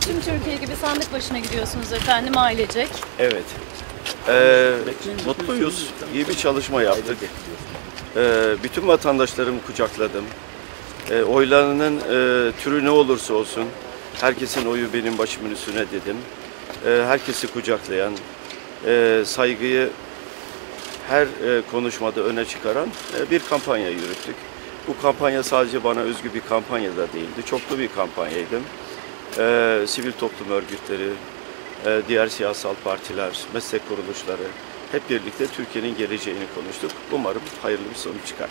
Tüm Türkiye gibi sandık başına gidiyorsunuz efendim ailecek. Evet. Ee, mutluyuz. İyi bir çalışma yaptık. Ee, bütün vatandaşlarımı kucakladım. Ee, oylarının e, türü ne olursa olsun herkesin oyu benim başımın üstüne dedim. Ee, herkesi kucaklayan, e, saygıyı her e, konuşmada öne çıkaran e, bir kampanya yürüttük. Bu kampanya sadece bana özgü bir kampanya da değildi. Çoklu bir kampanyaydı. Ee, sivil toplum örgütleri, e, diğer siyasal partiler, meslek kuruluşları hep birlikte Türkiye'nin geleceğini konuştuk. Umarım hayırlı bir sonuç çıkar.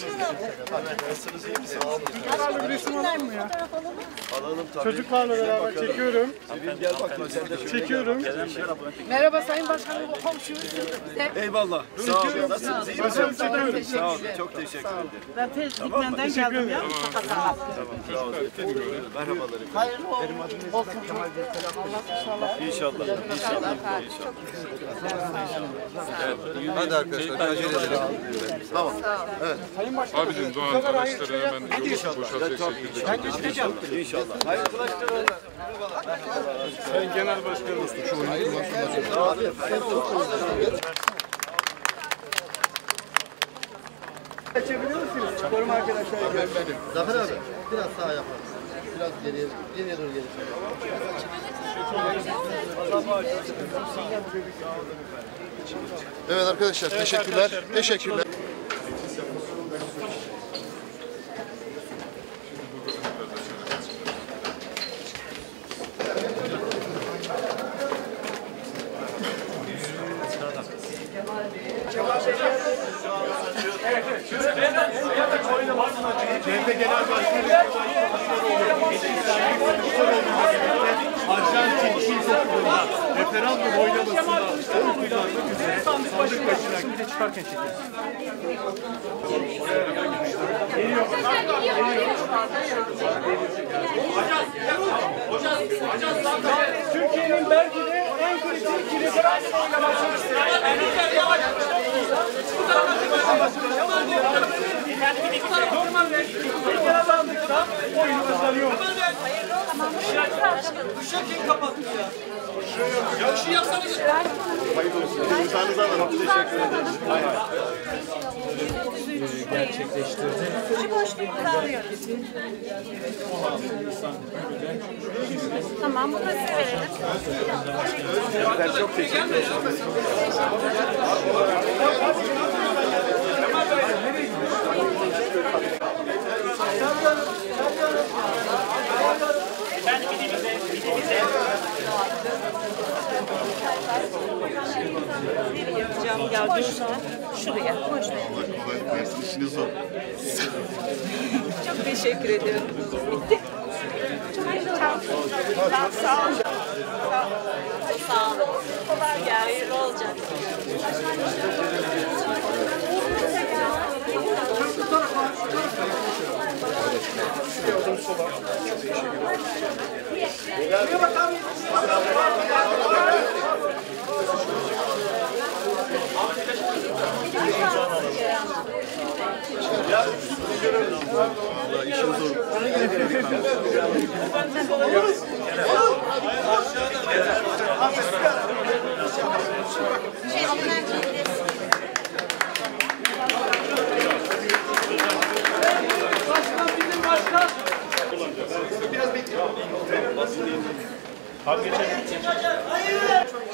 gidiyoruz. Alalım tabii. Çocuklarla beraber çekiyorum. Gel bakayım sen de. Çekiyorum. Merhaba Sayın Başkanım, komşuyuz. Eyvallah. Sağ olun. Nasılsınız? İyi Başkanım misiniz? çekiyorum. Sağ olun. Çok teşekkür ederim. Ben Facebook'tan geldim ya. Sağ olun. Merhabalar. Hayırlı olsun. İnşallah. İnşallah. İnşallah. Hadi arkadaşlar acele edelim. Abicim Doğan araçları hemen yolu boşaltacak şekilde. İnşallah. Hayırlı Sayın Genel Başkanım. Şu oyunu Geçebilir misiniz? Koruma arkadaşlar. Zafer abi biraz sağa yaparız. Biraz geriye, geriye doğru geri. Evet arkadaşlar teşekkürler. Teşekkürler. Arjantin Şil Topluluğu'nda referandum oylamasında oy kullanmak üzere sandık başına de çıkarken çekiyoruz. Türkiye'nin belki de en kritik referandum oylaması. Normal bir kere sandıkta oyunu kazanıyor. Tamam bunu size verelim. Ben çok teşekkür ederim. Geldiğim zaman şuraya. Ver. İşiniz zor. Çok teşekkür ediyorum. Bitti. Çok sağ olun. Sağ olun. Kolay gelsin. Hayırlı olacak.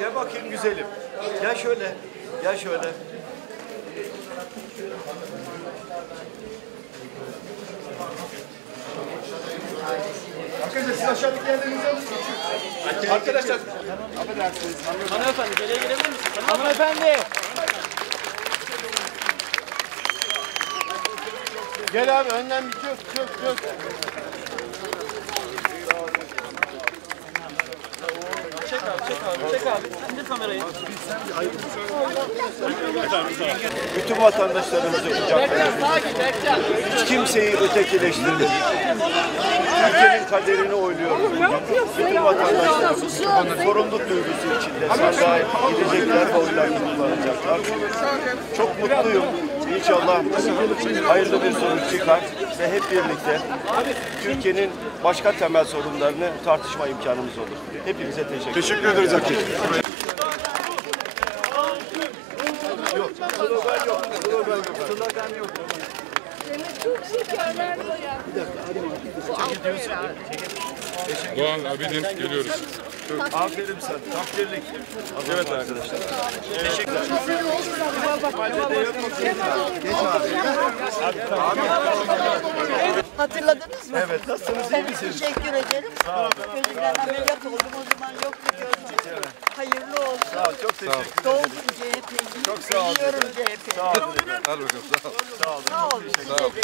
Gel bakayım güzelim. Gel şöyle. Gel şöyle. Arkadaşlar siz aşağıdaki yerlerinize alın. Arkadaşlar. Hanımefendi geriye gelebilir misiniz? Hanımefendi. Gel abi önden bir çök çök çök. Bütün vatandaşlarımızı kucakladık. Hiç kimseyi ötekileştirmedik. Ülkenin kaderini oynuyoruz. Bütün vatandaşlarımız sorumluluk duygusu içinde sandığa gidecekler oylarını kullanacaklar. Çok mutluyum. İnşallah hayırlı bir sonuç çıkar ve hep birlikte Türkiye'nin başka temel sorunlarını tartışma imkanımız olur. Hepinize teşekkür ederim. Teşekkür ederiz Akif. Doğan Abidin geliyoruz. Aferin sen. Takdirlik. Evet arkadaşlar. Hatırladınız mı? Evet. Nasılsınız? iyi misiniz? teşekkür ederim. Gözümden ameliyat oldum. O zaman yoktu gözüm. Hayırlı olsun. Sağ ol, Çok teşekkür ederim. Doğdum CHP'yi. Çok sağ ol. Seviyorum CHP'yi. Al bakalım sağ ol. Sağ olun. Size de